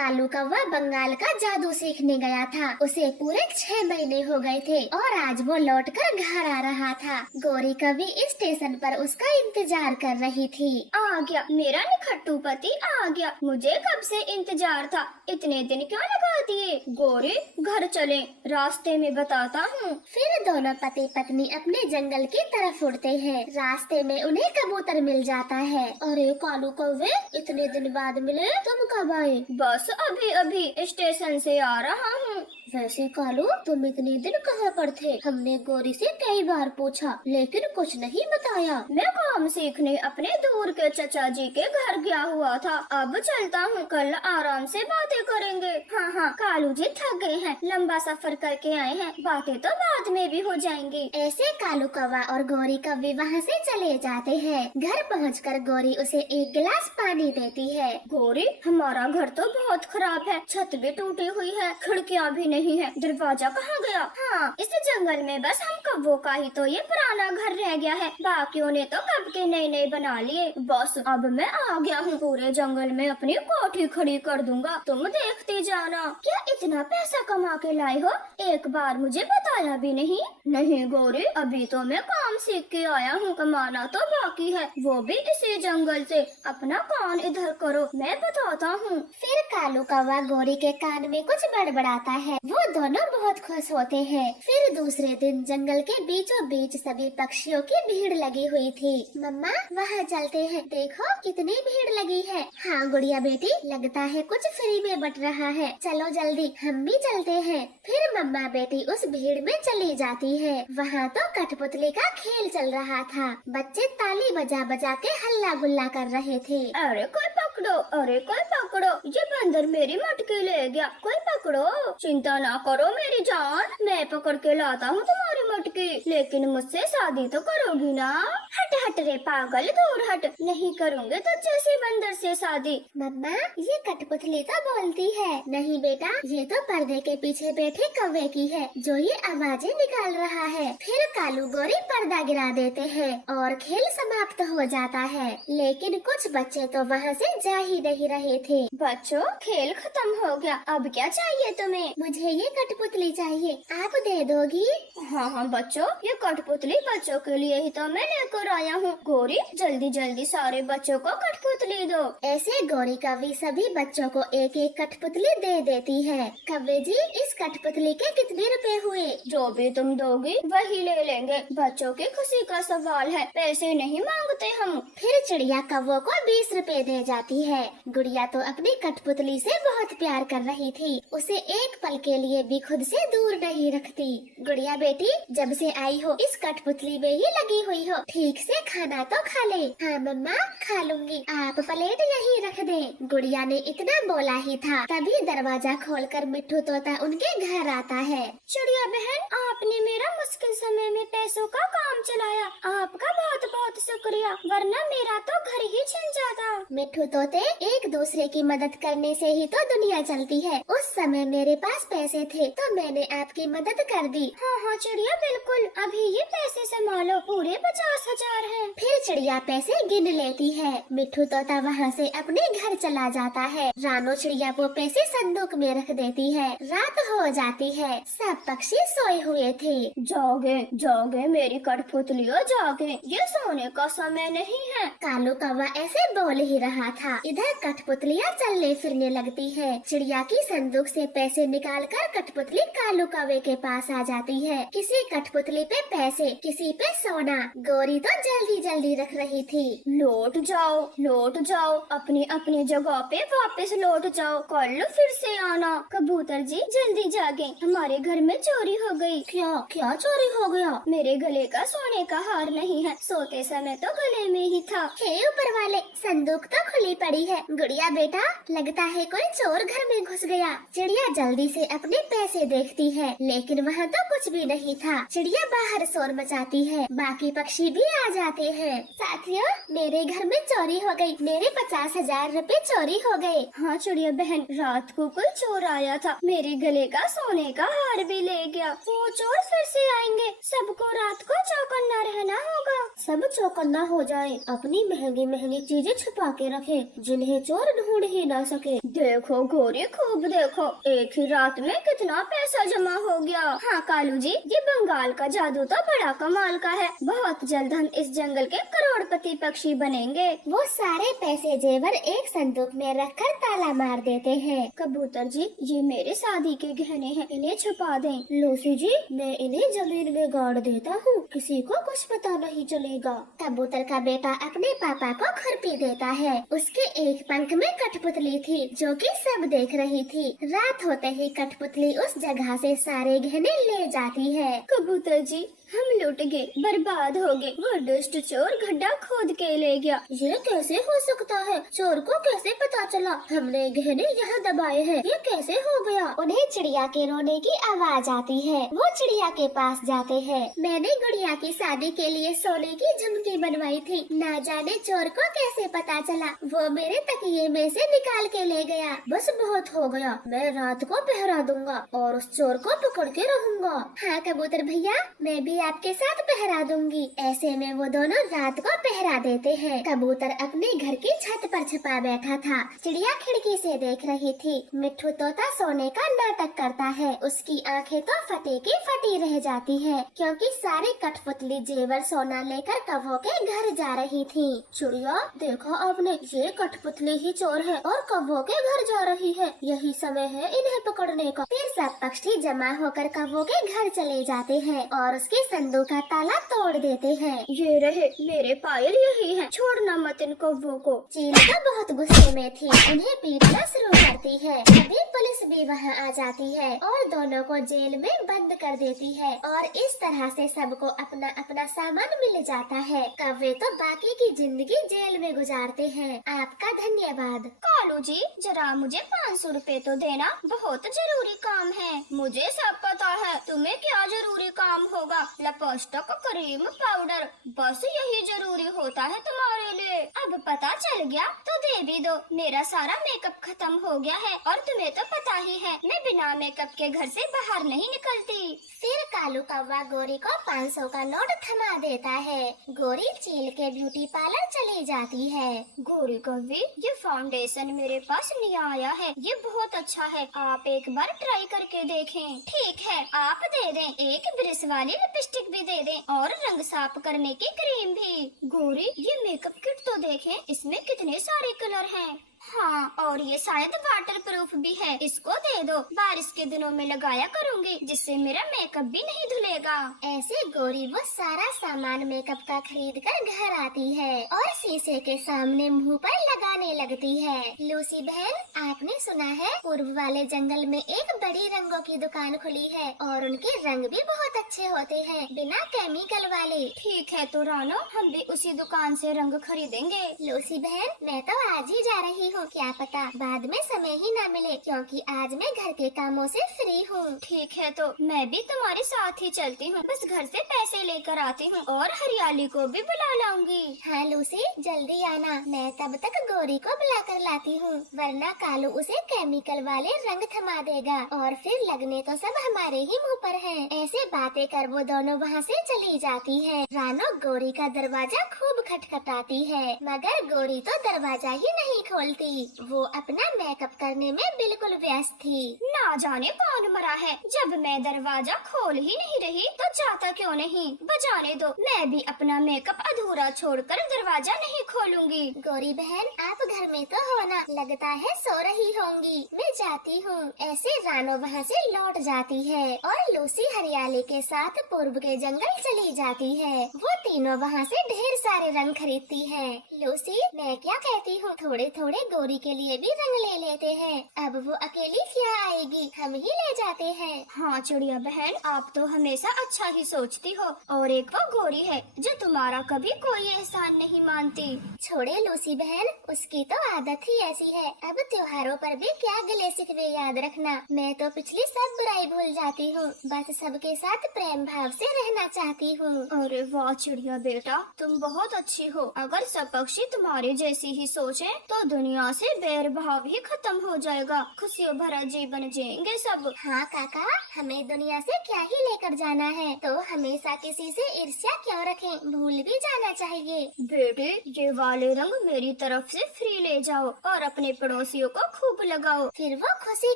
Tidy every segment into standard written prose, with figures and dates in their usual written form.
कालू कौवा बंगाल का जादू सीखने गया था। उसे पूरे 6 महीने हो गए थे और आज वो लौटकर घर आ रहा था। गौरी कवि स्टेशन पर उसका इंतजार कर रही थी। आ गया मेरा निखट्टू पति, आ गया। मुझे कब से इंतजार था, इतने दिन क्यों लगा दिए। गौरी घर चले, रास्ते में बताता हूँ। फिर दोनों पति पत्नी अपने जंगल की तरफ उड़ते हैं। रास्ते में उन्हें कबूतर मिल जाता है। अरे कालू कौवे, इतने दिन बाद मिले, तुम कब आए? बस अभी अभी स्टेशन से आ रहा हूँ। वैसे कालू, तुम इतने दिन कहाँ पर थे? हमने गौरी से कई बार पूछा लेकिन कुछ नहीं बताया। मैं काम सीखने अपने दूर के चचा जी के घर गया हुआ था। अब चलता हूँ, कल आराम से बातें करेंगे। हाँ हाँ, कालू जी थक गए हैं, लंबा सफर करके आए हैं, बातें तो बाद में भी हो जाएंगी। ऐसे कालू कौवा और गौरी कौवी वहाँ से चले जाते हैं। घर पहुंचकर गौरी उसे एक गिलास पानी देती है। गौरी, हमारा घर तो बहुत खराब है, छत भी टूटी हुई है, खिड़कियाँ भी नहीं है, दरवाजा कहाँ गया? हाँ, इस जंगल में बस हम कौवों का ही तो ये पुराना घर रह गया है, बाकियों ने तो कब के नए नए बना लिए। बस अब मैं आ गया हूँ, पूरे जंगल में अपनी कोठी खड़ी कर दूंगा, तुम देखते जाना। क्या इतना पैसा कमा के लाए हो, एक बार मुझे बताया भी नहीं? नहीं गौरी, अभी तो मैं काम सीख के आया हूँ, कमाना तो बाकी है, वो भी इसी जंगल से। अपना कान इधर करो, मैं बताता हूँ। फिर कालू कौवा गौरी के कान में कुछ बड़बड़ाता है। वो दोनों बहुत खुश होते हैं। फिर दूसरे दिन जंगल के बीचों बीच सभी पक्षियों की भीड़ लगी हुई थी। मम्मा, वहाँ चलते हैं, देखो कितनी भीड़ लगी है। हाँ गुड़िया बेटी, लगता है कुछ फ्री में बट रहा है, चलो जल्दी हम भी चलते हैं। फिर मम्मा बेटी उस भीड़ में चली जाती है। वहाँ तो कठपुतली का खेल चल रहा था। बच्चे ताली बजा बजा के हल्ला गुल्ला कर रहे थे। अरे कोई पकड़ो, अरे कोई पकड़ो, ये बंदर मेरी मटकी ले गया, कोई पकड़ो। चिंता ना करो मेरी जान, मैं पकड़ के लाता हूँ तुम्हारी मटकी, लेकिन मुझसे शादी तो करोगी ना? हट हट रे पागल, दूर हट, नहीं करूँगे तो जैसे बंदर से शादी। मम्मा, ये कठपुतली तो बोलती है। नहीं बेटा, ये तो पर्दे के पीछे बैठे कौवे की है जो ये आवाजें निकाल रहा है। फिर कालू गौरी पर्दा गिरा देते हैं और खेल समाप्त हो जाता है। लेकिन कुछ बच्चे तो वहाँ से जा ही नहीं रहे थे। बच्चों, खेल खत्म हो गया, अब क्या चाहिए तुम्हें? मुझे ये कठपुतली चाहिए, आप दे दोगी? हाँ बच्चों, ये कठपुतली बच्चों के लिए ही तो मैं लेकर आया हूँ। गौरी, जल्दी जल्दी सारे बच्चों को कठपुतली दो। ऐसे गौरी कवि सभी बच्चों को एक एक कठपुतली दे देती है। कव्वे जी, इस कठपुतली के कितने रुपए हुए? जो भी तुम दोगी वही ले लेंगे, बच्चों की खुशी का सवाल है, पैसे नहीं मांगते हम। फिर चिड़िया कौवों को 20 रुपए दे जाती है। गुड़िया तो अपनी कठपुतली से बहुत प्यार कर रही थी, उसे एक पल के लिए भी खुद से दूर नहीं रखती। गुड़िया बेटी, जब से आई हो इस कठपुतली में ही लगी हुई हो, ठीक से खाना तो खा ले। हाँ मम्मा, खा लूंगी, आप प्लेट यहीं रख दें। गुड़िया ने इतना बोला ही था, तभी दरवाजा खोलकर मिट्ठू तोता उनके घर आता है। चिड़िया बहन, आपने मेरा मुश्किल समय में पैसों का काम चलाया, आपका बहुत बहुत शुक्रिया, वरना मेरा तो घर ही छिन जाता। मिट्ठू तोते, एक दूसरे की मदद करने से ही तो दुनिया चलती है। उस समय मेरे पास पैसे थे तो मैंने आपकी मदद कर दी। हाँ चिड़िया, बिल्कुल, अभी ये पैसे संभालो, पूरे 50,000 है। फिर चिड़िया पैसे गिन लेती है। मिट्ठू तोता वहाँ से अपने घर चला जाता है। रानो चिड़िया वो पैसे संदूक में रख देती है। रात हो जाती है, सब पक्षी सोए हुए थे। जागे जागे मेरी कठपुतलियों, जागे, ये सोने का समय नहीं है। कालू कौवा ऐसे बोल ही रहा था, इधर कठपुतलियाँ चलने फिरने लगती है। चिड़िया की संदूक से पैसे निकालकर कठपुतली कालू कौवे के पास आ जाती है। किसी कठपुतली पे पैसे, किसी पे सोना। गौरी तो जल्दी जल्दी रख रही थी। लौट जाओ, अपनी अपनी जगह पे वापस लौट जाओ, कल फिर से आना। कबूतर जी जल्दी जागे, हमारे घर में चोरी हो गई। क्या चोरी हो गया? मेरे गले का सोने का हार नहीं है, सोते समय तो गले में ही था। हे ऊपर वाले, संदूक तो खुली पड़ी है। गुड़िया बेटा, लगता है कोई चोर घर में घुस गया। चिड़िया जल्दी से अपने पैसे देखती है, लेकिन वहाँ तो कुछ भी नहीं था। चिड़िया बाहर शोर मचाती है, बाकी पक्षी भी आ जाते हैं। साथियों, मेरे घर में चोरी हो गई, मेरे 50,000 रुपए चोरी हो गए। हाँ चिड़िया बहन, रात को कोई चोर आया था, मेरे गले का सोने का हार भी ले गया। वो चोर फिर से आएंगे, सबको रात को चौकन्ना रहना होगा। सब चौकन्ना हो जाए, अपनी महंगी महंगी चीजें छुपा के रखे जिन्हें चोर ढूंढ ही ना सके। देखो गौरी, खूब देखो, एक ही रात में कितना पैसा जमा हो गया। हाँ कालू जी, ये बंगाल का जादू तो बड़ा कमाल का है। बहुत जल्द हम इस जंगल के करोड़पति पक्षी बनेंगे। वो सारे पैसे जेवर एक संदूक में रखकर ताला मार देते हैं। कबूतर जी, ये मेरे शादी के गहने हैं, इन्हें छुपा दें। लूसी जी, मैं इन्हें जमीन में गाड़ देता हूँ, किसी को कुछ पता नहीं चलेगा। कबूतर का बेटा अपने पापा को खुरपी देता है। उसके एक पंख में कठपुतली थी जो कि सब देख रही थी। रात होते ही कठपुतली उस जगह से सारे गहने ले जाती है। कबूतर जी, हम लूट गए, बर्बाद हो गए। वो दुष्ट चोर गड्ढा खोद के ले गया। ये कैसे हो सकता है? चोर को कैसे पता चला? हमने गहने यहाँ दबाए हैं, ये कैसे हो गया? उन्हें चिड़िया के रोने की आवाज आती है। वो चिड़िया के पास जाते हैं। मैंने गुड़िया की शादी के लिए सोने की झुमकी बनवाई थी, ना जाने चोर को कैसे पता चला। वो मेरे तकिए में से निकाल के ले गया। बस बहुत हो गया, मैं रात को पहरा दूंगा और उस चोर को पकड़ के रहूंगा। हाँ कबूतर भैया, मैं भी आपके साथ पहरा दूंगी। ऐसे में वो दोनों रात को पहरा देते हैं। कबूतर अपने घर की छत पर छिपा बैठा था। चिड़िया खिड़की से देख रही थी। मिट्ठू तोता सोने का नाटक करता है। उसकी आंखें तो फटी की फटी रह जाती है, क्योंकि सारी कठपुतली जेवर सोना लेकर कौवों के घर जा रही थी। चिड़िया, देखा आपने, ये कठपुतली ही चोर है और कौवों के घर जा रही है। यही समय है इन्हें पकड़ने का। फिर सब पक्षी जमा होकर कौवों के घर चले जाते हैं और उसके संदूक का ताला तोड़ देते हैं। ये रहे मेरे पायल, यही है, छोड़ना मत इन कौवों को। चील तो बहुत गुस्से में थी, उन्हें पीटना शुरू करती है। तभी पुलिस भी वहाँ आ जाती है और दोनों को जेल में बंद कर देती है। और इस तरह से सबको अपना अपना सामान मिल जाता है। कौवे तो बाकी की जिंदगी जेल में गुजारते हैं। आपका धन्यवाद। कालू जी, जरा मुझे 500 रुपए तो देना, बहुत जरूरी काम है। मुझे सब पता है, तुम्हें क्या जरूरी काम होगा। लिपस्टिक, क्रीम, पाउडर, बस यही जरूरी होता है तुम्हारे लिए। अब पता चल गया तो दे भी दो। मेरा सारा मेकअप खत्म हो गया है और तुम्हें तो पता ही है, मैं बिना मेकअप के घर से बाहर नहीं निकलती। फिर कालू कौवा गोरी को 500 का नोट थमा देता है। गोरी चील के ब्यूटी पार्लर चली जाती है। गोरी कौवी, ये फाउंडेशन मेरे पास नया आया है, ये बहुत अच्छा है, आप एक बार ट्राई करके देखें। ठीक है, आप दे दें, एक ब्रश वाली लिपस्टिक भी दे दें और रंग साफ करने की क्रीम भी। गोरी, ये मेकअप किट तो देखें, इसमें कितने सारे कलर हैं। हाँ, और ये शायद वाटर प्रूफ भी है, इसको दे दो, बारिश के दिनों में लगाया करूँगी, जिससे मेरा मेकअप भी नहीं धुलेगा। ऐसे गोरी वो सारा सामान मेकअप का खरीद कर घर आती है और शीशे के सामने मुंह पर लगाने लगती है। लूसी बहन, आपने सुना है पूर्व वाले जंगल में एक बड़ी रंगों की दुकान खुली है और उनके रंग भी बहुत अच्छे होते हैं, बिना केमिकल वाले। ठीक है तो रानो, हम भी उसी दुकान से रंग खरीदेंगे। लूसी बहन, मैं तो आज ही जा रही हूँ, क्या पता बाद में समय ही ना मिले, क्योंकि आज मैं घर के कामों से फ्री हूँ। ठीक है तो मैं भी तुम्हारे साथ ही चलती हूँ, बस घर से पैसे लेकर आती हूँ और हरियाली को भी बुला लाऊंगी। हाँ लूसी, जल्दी आना, मैं तब तक गोरी को बुला कर लाती हूँ, वरना कालू उसे केमिकल वाले रंग थमा देगा और फिर लगने तो सब हमारे ही मुँह पर है। ऐसे बातें कर वो दोनों वहाँ से चली जाती है। रानो गोरी का दरवाजा खूब खटखटाती है, मगर गोरी तो दरवाजा ही नहीं खोलती। वो अपना मेकअप करने में बिल्कुल व्यस्त थी। ना जाने कौन मरा है, जब मैं दरवाजा खोल ही नहीं रही तो जाता क्यों नहीं, बजाने दो, मैं भी अपना मेकअप अधूरा छोड़कर दरवाजा नहीं खोलूंगी। गोरी बहन, आप घर में तो हो ना, लगता है सो रही होंगी, मैं जाती हूँ। ऐसे रानो वहाँ से लौट जाती है और लूसी हरियाली के साथ पूर्व के जंगल चली जाती है। वो तीनों वहाँ से ढेर सारे रंग खरीदती है। लूसी, मैं क्या कहती हूँ, थोड़े थोड़े गोरी के लिए भी रंग ले लेते हैं, अब वो अकेली क्या आएगी, हम ही ले जाते हैं। हाँ चिड़िया बहन, आप तो हमेशा अच्छा ही सोचती हो, और एक वो गोरी है जो तुम्हारा कभी कोई एहसान नहीं मानती। छोड़े लूसी बहन, उसकी तो आदत ही ऐसी है। अब त्योहारों पर भी क्या गिले शिकवे याद रखना, मैं तो पिछली सब बुराई भूल जाती हूँ, बस सबके साथ प्रेम भाव से रहना चाहती हूँ। अरे वाह चिड़िया बेटा, तुम बहुत अच्छी हो। अगर सब पक्षी तुम्हारे जैसी ही सोचे तो दुनिया से बैर भाव ही खत्म हो जाएगा, खुशियों भरा जीवन जिएंगे सब। हाँ काका, हमें दुनिया से क्या ही लेकर जाना है, तो हमेशा किसी से ईर्ष्या क्यों रखें, भूल भी जाना चाहिए। बेटे, ये वाले रंग मेरी तरफ से फ्री ले जाओ और अपने पड़ोसियों को खूब लगाओ। फिर वो खुशी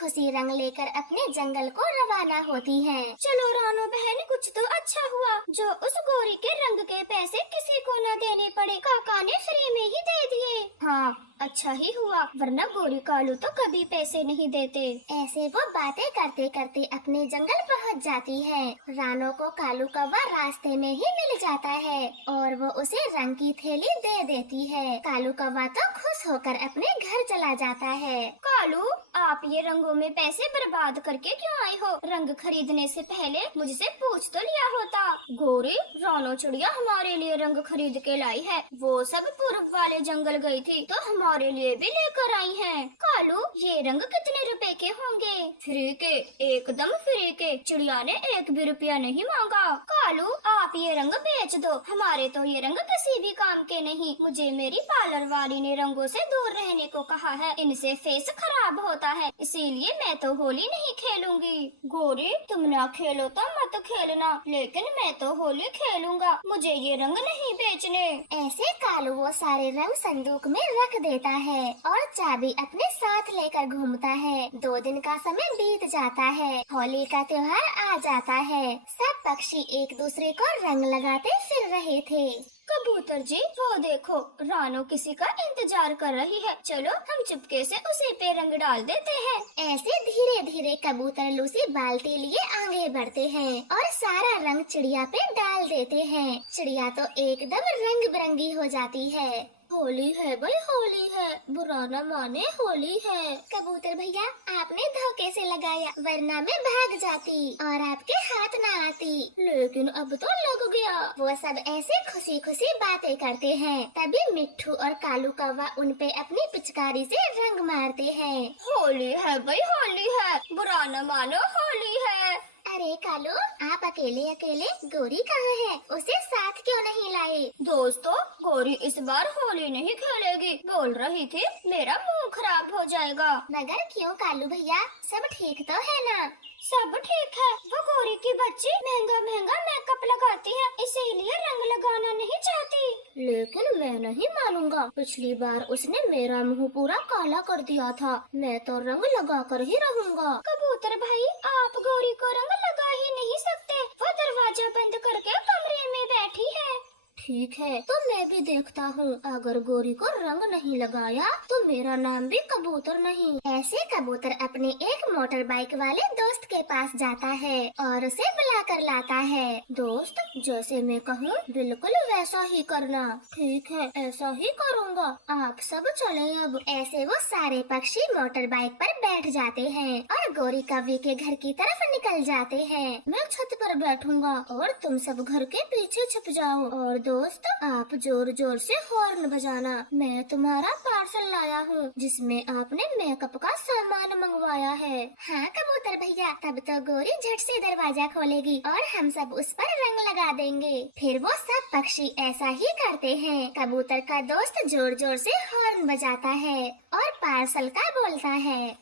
खुशी रंग लेकर अपने जंगल को रवाना होती है। चलो रानो बहन, कुछ तो अच्छा हुआ जो उस गोरी के रंग के पैसे किसी को न देने पड़े, काका ने फ्री में ही दे दिए। हाँ, अच्छा ही हुआ, वरना गोरी कालू तो कभी पैसे नहीं देते। ऐसे वो बातें करते करते अपने जंगल पहुंच जाती है। रानो को कालू कौवा रास्ते में ही मिल जाता है और वो उसे रंग की थैली दे देती है। कालू कौवा तो खुश होकर अपने घर चला जाता है। कालू, आप ये रंगों में पैसे बर्बाद करके क्यों आए हो? रंग खरीदने से पहले मुझसे पूछ तो लिया होता। गोरी, रानो चिड़िया हमारे लिए रंग खरीद के लाई है। वो सब पूर्व वाले जंगल गई थी तो हमारे लिए भी लेकर आई है। कालू, ये रंग कितने रुपए के होंगे? फ्री के, एकदम फ्री के। चिड़िया ने एक भी रुपया नहीं मांगा। कालू, आप ये रंग बेच दो, हमारे तो ये रंग किसी भी काम के नहीं। मुझे मेरी पार्लर वाली ने रंगों से दूर रहने को कहा है, इनसे फेस खराब होता है, इसीलिए मैं तो होली नहीं खेलूंगी। गोरी, तुम ना खेलो तो मत खेलना, लेकिन मैं तो होली खेलूंगा, मुझे ये रंग नहीं बेचने। ऐसे कालू वो सारे रंग संदूक में रख देता है और चाबी अपने साथ लेकर घूमता है। 2 दिन का समय बीत जाता है, होली का त्योहार आ जाता है। सब पक्षी एक दूसरे को रंग लगाते फिर रहे थे। कबूतर जी, वो देखो, रानो किसी का इंतजार कर रही है, चलो हम चुपके से उसी पे रंग डाल देते हैं। ऐसे धीरे धीरे कबूतर लूसी बाल्टी लिए आगे बढ़ते हैं और सारा रंग चिड़िया पे डाल देते हैं। चिड़िया तो एकदम रंग बिरंगी हो जाती है। होली है भाई, होली है, बुरा न माने, होली है। कबूतर भैया, आपने धोखे से लगाया, वरना मैं भाग जाती और आपके हाथ न आती। लेकिन अब तो लग गया। वो सब ऐसे खुशी खुशी बातें करते हैं। तभी मिट्ठू और कालू कौवा उन पे अपनी पिचकारी से रंग मारते हैं। होली है भाई, होली है, बुरा न मानो, होली है। अरे कालू, आप अकेले अकेले, गोरी कहाँ है? उसे साथ क्यों नहीं लाए? दोस्तों, गोरी इस बार होली नहीं खेलेगी, बोल रही थी मेरा मुंह खराब हो जाएगा। मगर क्यों कालू भैया, सब ठीक तो है ना? सब ठीक है, वो गोरी की बच्ची महंगा महंगा मेकअप लगाती है, इसीलिए रंग लगाना नहीं चाहती। लेकिन मैं नहीं मानूंगा, पिछली बार उसने मेरा मुंह पूरा काला कर दिया था, मैं तो रंग लगा कर ही रहूंगा। कबूतर भाई, आप गोरी को रंग लगा ही नहीं सकते, वो दरवाजा बंद करके कमरे में बैठी है। ठीक है, तो मैं भी देखता हूँ, अगर गोरी को रंग नहीं लगाया तो मेरा नाम भी कबूतर नहीं। ऐसे कबूतर अपने एक मोटर बाइक वाले दोस्त के पास जाता है और उसे बुला कर लाता है। दोस्त, जैसे मैं कहूँ बिल्कुल वैसा ही करना। ठीक है, ऐसा ही करूँगा, आप सब चले अब। ऐसे वो सारे पक्षी मोटर बाइक पर बैठ जाते हैं और गोरी कौवे के घर की तरफ निकल जाते हैं। मैं छत पर बैठूंगा और तुम सब घर के पीछे छुप जाओ। और दोस्त, आप जोर जोर से हॉर्न बजाना, मैं तुम्हारा पार्सल लाया हूँ जिसमें आपने मेकअप का सामान मंगवाया है। हाँ कबूतर भैया, तब तो गोरी झट से दरवाजा खोलेगी और हम सब उस पर रंग लगा देंगे। फिर वो सब पक्षी ऐसा ही करते हैं। कबूतर का दोस्त जोर जोर से हॉर्न बजाता है और पार्सल का बोलता है।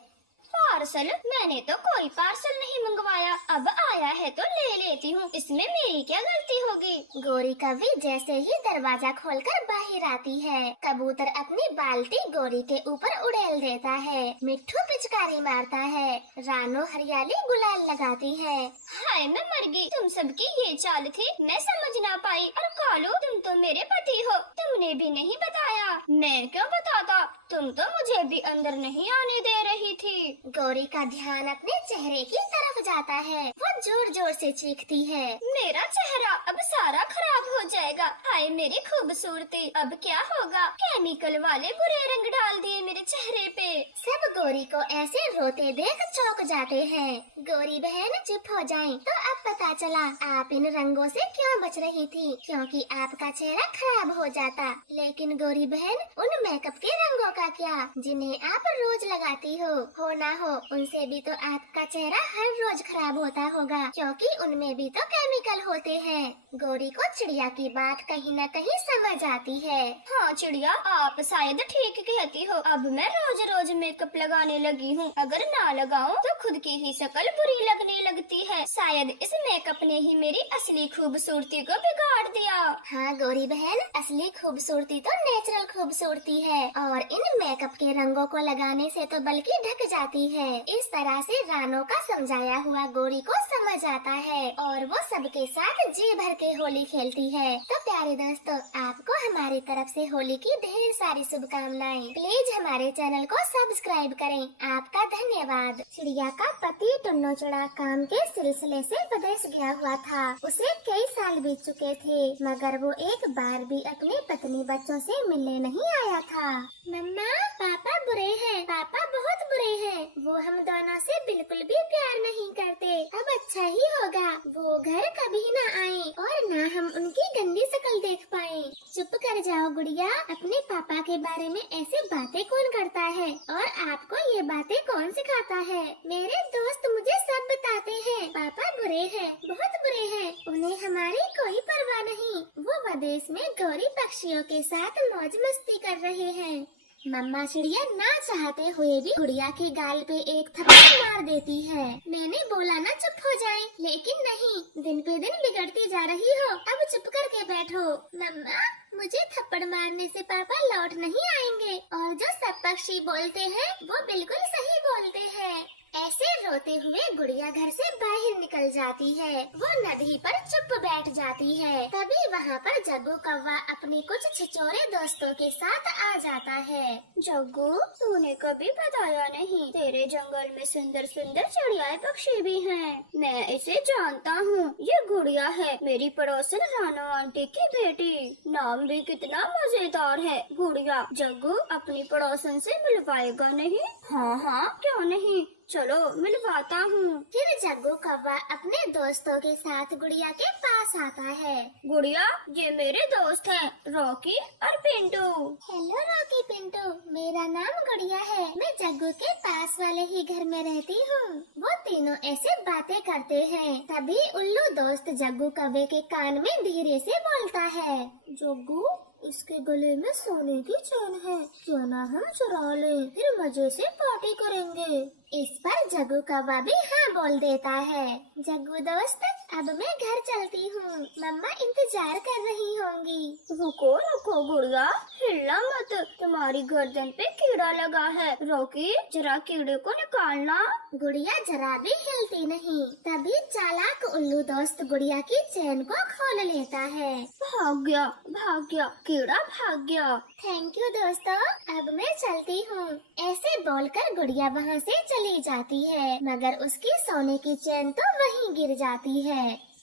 पार्सल? मैंने तो कोई पार्सल नहीं मंगवाया, अब आया है तो ले लेती हूँ, इसमें मेरी क्या गलती होगी? गोरी कौवी जैसे ही दरवाजा खोलकर बाहर आती है, कबूतर अपनी बाल्टी गोरी के ऊपर उड़ेल देता है। मिट्ठू पिचकारी मारता है, रानो हरियाली गुलाल लगाती है। हाय, मैं मर गई, तुम सबकी ये चाल थी, मैं समझ ना पाई। और कालू, तुम तो मेरे पति हो, तुमने भी नहीं बताया। मैं क्यों बताता, तुम तो मुझे भी अंदर नहीं आने दे रही थी। गोरी का ध्यान अपने चेहरे की तरफ जाता है, वो जोर जोर से चीखती है। मेरा चेहरा अब सारा खराब हो जाएगा, हाय मेरी खूबसूरती, अब क्या होगा? केमिकल वाले बुरे रंग डाल दिए मेरे चेहरे पे। सब गोरी को ऐसे रोते देख चौंक जाते हैं। गोरी बहन चुप हो जाएं, तो अब पता चला आप इन रंगों से क्यों बच रही थी, क्योंकि आपका चेहरा खराब हो जाता। लेकिन गोरी बहन, बहन, उन मेकअप के रंगों का क्या, जिन्हें आप रोज लगाती हो ना हो, उनसे भी तो आपका चेहरा हर रोज खराब होता होगा, क्योंकि उनमें भी तो केमिकल होते हैं। गौरी को चिड़िया की बात कहीं न कहीं समझ आती है। हाँ चिड़िया, आप शायद ठीक कहती हो। अब मैं रोज रोज मेकअप लगाने लगी हूँ। अगर ना लगाऊं तो खुद की ही शक्ल बुरी लगने लगती है। शायद इस मेकअप ने ही मेरी असली खूबसूरती को बिगाड़ दिया। हाँ गौरी बहन, असली खूबसूरती तो नेचुरल खूबसूरती है, और इन मेकअप के रंगों को लगाने से तो बल्कि ढक जाती है। इस तरह से रानो का समझाया हुआ गौरी को समझ आता है और वो सबके साथ जी भर के होली खेलती है। तो प्यारे दोस्तों, आपको हमारी तरफ से होली की ढेर सारी शुभकामनाएं। प्लीज हमारे चैनल को सब्सक्राइब करें। आपका धन्यवाद। चिड़िया का पति टुन्नो चढ़ा काम के सिलसिले से विदेश गया हुआ था। उसे कई साल बीत चुके थे, मगर वो एक बार भी अपनी पत्नी बच्चों से मिलने नहीं आया था। मम्मा, पापा बुरे हैं, पापा बहुत बुरे हैं। वो हम दोनों से बिल्कुल भी प्यार नहीं करते। अब अच्छा ही होगा वो घर कभी न आए और न हम उनकी गंदी शक्ल देख पाए। चुप कर जाओ गुड़िया, अपने पापा के बारे में ऐसे बातें कौन करता है और आपको ये बातें कौन सिखाता है? मेरे दोस्त मुझे सब बताते हैं पापा बुरे हैं, बहुत बुरे हैं। उन्हें हमारी कोई परवाह नहीं। वो विदेश में गौरी पक्षियों के साथ मौज मस्ती कर रहे हैं। मम्मा चिड़िया ना चाहते हुए भी गुड़िया के गाल पे एक थप्पड़ मार देती है। मैंने बोला ना चुप हो जाए, लेकिन नहीं, दिन पे दिन बिगड़ती जा रही हो। अब चुप करके बैठो। मम्मा, मुझे थप्पड़ मारने से पापा लौट नहीं आएंगे, और जो सब पक्षी बोलते हैं वो बिल्कुल सही बोलते हैं। ऐसे रोते हुए गुड़िया घर से बाहर निकल जाती है। वो नदी पर चुप बैठ जाती है। तभी वहाँ पर जग्गू कौवा अपने कुछ छिछोरे दोस्तों के साथ आ जाता है। जग्गू, तूने कभी बताया नहीं, तेरे जंगल में सुंदर सुंदर चिड़ियाएं पक्षी भी हैं। मैं इसे जानता हूँ। ये गुड़िया है, मेरी पड़ोसन रानो आंटी की बेटी। नाम भी कितना मजेदार है, गुड़िया। जग्गू अपनी पड़ोसन से मिलवाएगा नहीं? हाँ हाँ, क्यों नहीं, चलो मिलवाता हूँ। फिर जग्गू कौवा अपने दोस्तों के साथ गुड़िया के पास आता है। गुड़िया, ये मेरे दोस्त हैं, रॉकी और पिंटू। हेलो रॉकी, पिंटू, मेरा नाम गुड़िया है। मैं जग्गू के पास वाले ही घर में रहती हूँ। वो तीनों ऐसे बातें करते हैं। तभी उल्लू दोस्त जग्गू कौवे के कान में धीरे से बोलता है, जग्गू, इसके गले में सोने की चेन है, क्यों ना हम चुरा लें, फिर मजे से पार्टी करेंगे। इस पर जग्गू कौवा भी हाँ बोल देता है। जग्गू दोस्त, अब मैं घर चलती हूँ, मम्मा इंतजार कर रही होंगी। रुको रुको गुड़िया, हिलना मत, तुम्हारी गर्दन पे कीड़ा लगा है। रॉकी, जरा कीड़े को निकालना। गुड़िया जरा भी हिलती नहीं। तभी चालाक उल्लू दोस्त गुड़िया की चैन को खोल लेता है। भाग गया, भाग गया, कीड़ा भाग गया। थैंक यू दोस्तों, अब मैं चलती हूँ। ऐसे बोलकर गुड़िया वहाँ से चली जाती है, मगर उसकी सोने की चैन तो वहीं गिर जाती है।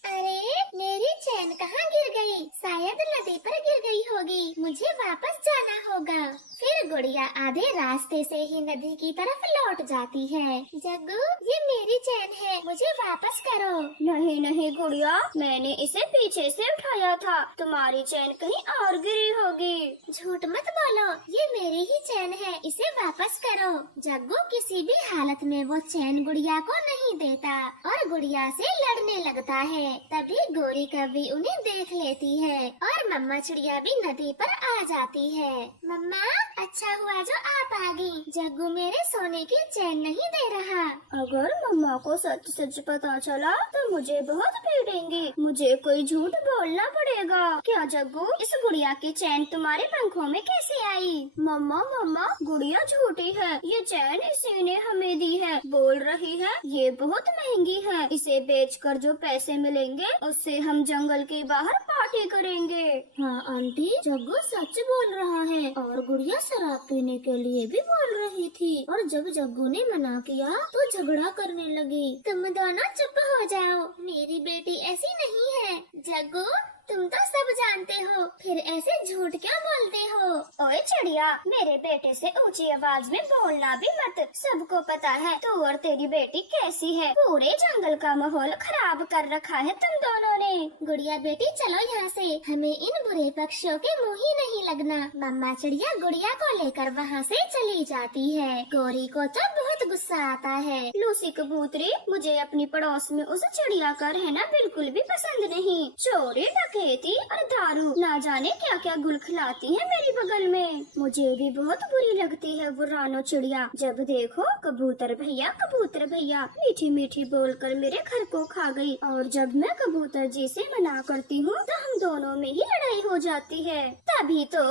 अरे, मेरी चैन कहाँ गिर गई? शायद नदी पर गिर गई होगी। मुझे वापस जाना होगा। फिर गुड़िया आधे रास्ते से ही नदी की तरफ लौट जाती है। जग्गू, ये मेरी चैन है, मुझे वापस करो। नहीं नहीं गुड़िया, मैंने इसे पीछे से उठाया था, तुम्हारी चैन कहीं और गिरी होगी। झूठ मत बोलो, ये मेरी ही चैन है, इसे वापस करो। जग्गू किसी भी हालत में वो चैन गुड़िया को नहीं देता और गुड़िया से लड़ने लगता है। तभी गौरी कभी उन्हें देख लेती है और मम्मा चिड़िया भी नदी पर आ जाती है। मम्मा, अच्छा हुआ जो आप आ गई। जग्गू मेरे सोने की चैन नहीं दे रहा। अगर मम्मा को सच सच पता चला तो मुझे बहुत पीटेंगी। मुझे कोई झूठ बोलना पड़ेगा। क्या जग्गू, इस गुड़िया की चैन तुम्हारे पंखों में कैसे आई? मम्मा मम्मा, गुड़िया झूठी है, ये चैन इसी ने हमें दी है। बोल रही है ये बहुत महंगी है, इसे बेचकर जो पैसे मिलेंगे उससे हम जंगल के बाहर पार्टी करेंगे। हाँ आंटी, जग्गू सच बोल रहा है, और गुड़िया शराब पीने के लिए भी बोल रही थी, और जब जग्गू ने मना किया तो झगड़ा करने लगी। तुम दोनों चुप हो जाओ, मेरी बेटी ऐसी नहीं है। जग्गू, तुम तो सब जानते हो, फिर ऐसे झूठ क्यों बोलते हो? ओए चिड़िया, मेरे बेटे से ऊंची आवाज में बोलना भी मत। सबको पता है तू और तेरी बेटी कैसी है। पूरे जंगल का माहौल खराब कर रखा है तुम दोनों ने। गुड़िया बेटी चलो यहाँ से, हमें इन बुरे पक्षियों के मुँह ही नहीं लगना। मम्मा चिड़िया गुड़िया को लेकर वहाँ से चली जाती है। गौरी को तो बहुत गुस्सा आता है। लूसी कबूतरी, मुझे अपनी पड़ोस में उस चिड़िया का रहना बिल्कुल भी पसंद नहीं। चोरी डकैती और दारू, ना जाने क्या क्या गुल खिलाती है मेरी बगल में। मुझे भी बहुत बुरी लगती है वो रानो चिड़िया। जब देखो कबूतर भैया मीठी मीठी बोलकर मेरे घर को खा गई, और जब मैं कबूतर जी से मना करती हूँ तो हम दोनों में ही लड़ाई हो जाती है। तभी तो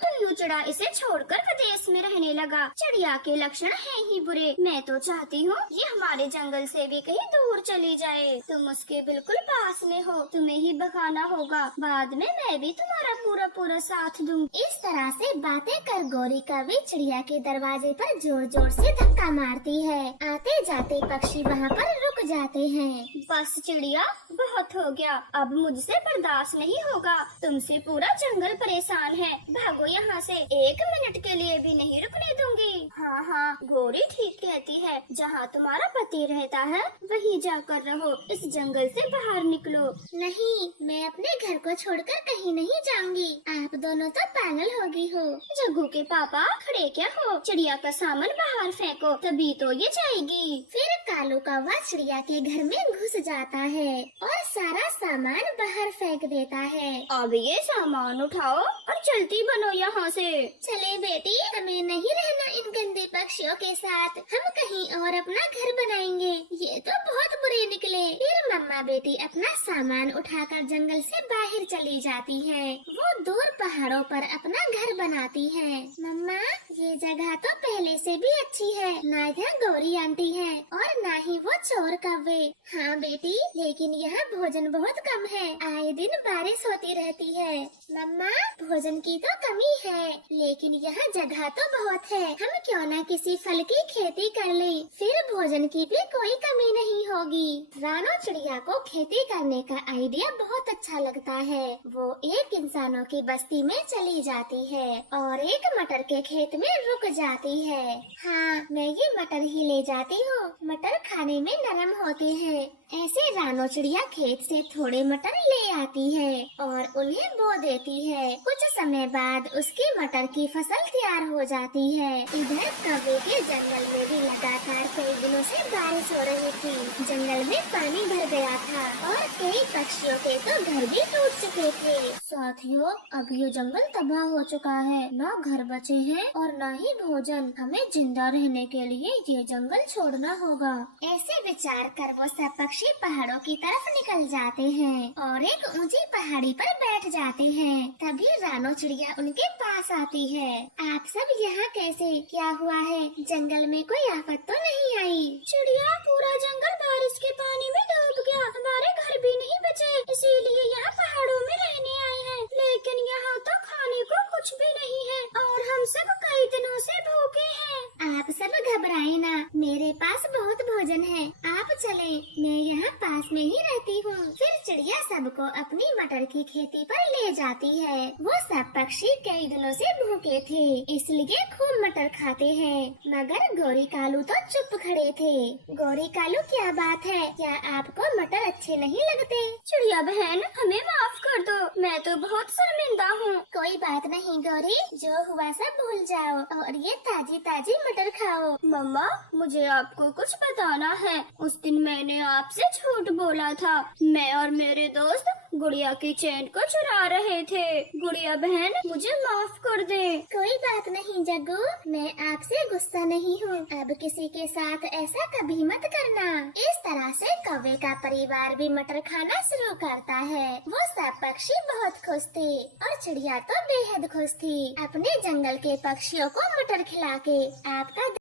टुन्नू चिड़ा इसे छोड़कर विदेश में रहने लगा। चिड़िया के लक्षण है ही बुरे। मैं तो चाहती हूँ ये हमारे जंगल से भी कहीं दूर चली जाए। तुम उसके बिल्कुल पास में हो, तुम्हें ही भगाना होगा। बाद में मैं भी तुम्हारा पूरा साथ दूंगी। इस तरह से बातें कर गौरी कौवी चिड़िया के दरवाजे पर जोर जोर से धक्का मारती है। आते जाते पक्षी वहाँ पर रुक जाते हैं। बस चिड़िया, बहुत हो गया, अब मुझसे बर्दाश्त नहीं होगा। तुमसे पूरा जंगल परेशान है। भागो यहाँ से, 1 मिनट के लिए भी नहीं रुकने दूंगी। हाँ, गौरी ठीक कहती है। जहाँ तुम्हारा पति रहता है वहीं जाकर रहो। इस जंगल से बाहर निकलो। नहीं, मैं अपने घर को छोड़कर कहीं नहीं जाऊंगी। आप दोनों तो पागल हो गई हो। जग्गू के पापा, खड़े क्या हो? चिड़िया का सामान बाहर फेंको, तभी तो ये जाएगी। फिर कालू कौवा चिड़िया के घर में घुस जाता है और सारा सामान बाहर फेंक देता है। अब ये सामान उठाओ और चलती बनो यहाँ से। चले बेटी, हमें नहीं रहना इन गंदे पक्षियों के साथ। हम कहीं और अपना घर बनाएंगे। ये तो बहुत बुरे निकले। फिर मम्मा बेटी अपना सामान उठाकर जंगल से बाहर चली जाती है। वो दूर पहाड़ों पर अपना घर बनाती है। मम्मा, ये जगह तो पहले से भी अच्छी है। ना इधर गौरी आंटी है और ना ही वो चोर कौवे। हाँ बेटी, लेकिन यहाँ भोजन बहुत कम है। आए दिन बारिश होती रहती है। मम्मा, भोजन की तो कमी है, लेकिन यहाँ जगह तो बहुत है। हम क्यों न किसी फल की खेती कर लें, फिर भोजन की भी कोई कमी नहीं होगी। रानो चिड़िया को खेती करने का आइडिया बहुत अच्छा लगता है। वो एक इंसानों की बस्ती में चली जाती है और एक मटर के खेत में रुक जाती है। हाँ, मैं ये मटर ही ले जाती हूँ। मटर खाने में नरम होते हैं। ऐसे रानो चिड़िया खेत से थोड़े मटर ले आती है और उन्हें बो देती है। कुछ समय बाद उसकी मटर की फसल तैयार हो जाती है। इधर कौवे के जंगल में भी लगातार कई दिनों से बारिश हो रही थी। जंगल में पानी भर गया था और कई पक्षियों के तो घर भी टूट चुके थे। साथियों, अब ये जंगल तबाह हो चुका है। न घर बचे हैं और न ही भोजन। हमें जिंदा रहने के लिए ये जंगल छोड़ना होगा। ऐसे विचार कर वो सब पक्षी पहाड़ों की तरफ निकल जाते हैं और एक ऊंची पहाड़ी पर बैठ जाते हैं। तभी रानो चिड़िया उनके पास आती है। आप सब यहाँ कैसे? क्या हुआ है? जंगल में कोई आफत तो नहीं आई? चिड़िया, पूरा जंगल बारिश के पानी में डूब गया। हमारे घर भी नहीं बचे, इसीलिए यहाँ पहाड़ों में रहने आए हैं। लेकिन यहाँ तो खाने को कुछ भी नहीं है और हम सब कई दिनों से भूखे हैं। आप सब घबराए ना, मेरे पास बहुत भोजन है। आप चले, मैं यहाँ पास में ही रहती हूँ। फिर चिड़िया सबको अपनी मटर की खेती पर ले जाती है। वो सब पक्षी कई दिनों से भूखे थे, इसलिए खूब मटर खाते हैं। मगर गोरी कालू तो चुप खड़े थे। गोरी कालू, क्या बात है? क्या आपको मटर अच्छे नहीं लगते? चिड़िया बहन, हमें माफ कर दो, मैं तो बहुत शर्मिंदा हूँ। कोई बात नहीं गौरी, जो हुआ सब भूल जाओ और ये ताजी ताजी मटर खाओ। मम्मा, मुझे आपको कुछ बताना है। उस दिन मैंने आपसे झूठ बोला था। मैं और मेरे दोस्त गुड़िया की चैन को चुरा रहे थे। गुड़िया बहन, मुझे माफ कर दे। कोई बात नहीं जग्गू, मैं आपसे गुस्सा नहीं हूँ। अब किसी के साथ ऐसा कभी मत करना। इस तरह से कौवे का परिवार भी मटर खाना शुरू करता है। वो सब पक्षी बहुत खुश थे और चिड़िया तो बेहद खुश थी अपने जंगल के पक्षियों को मटर खिला के। आपका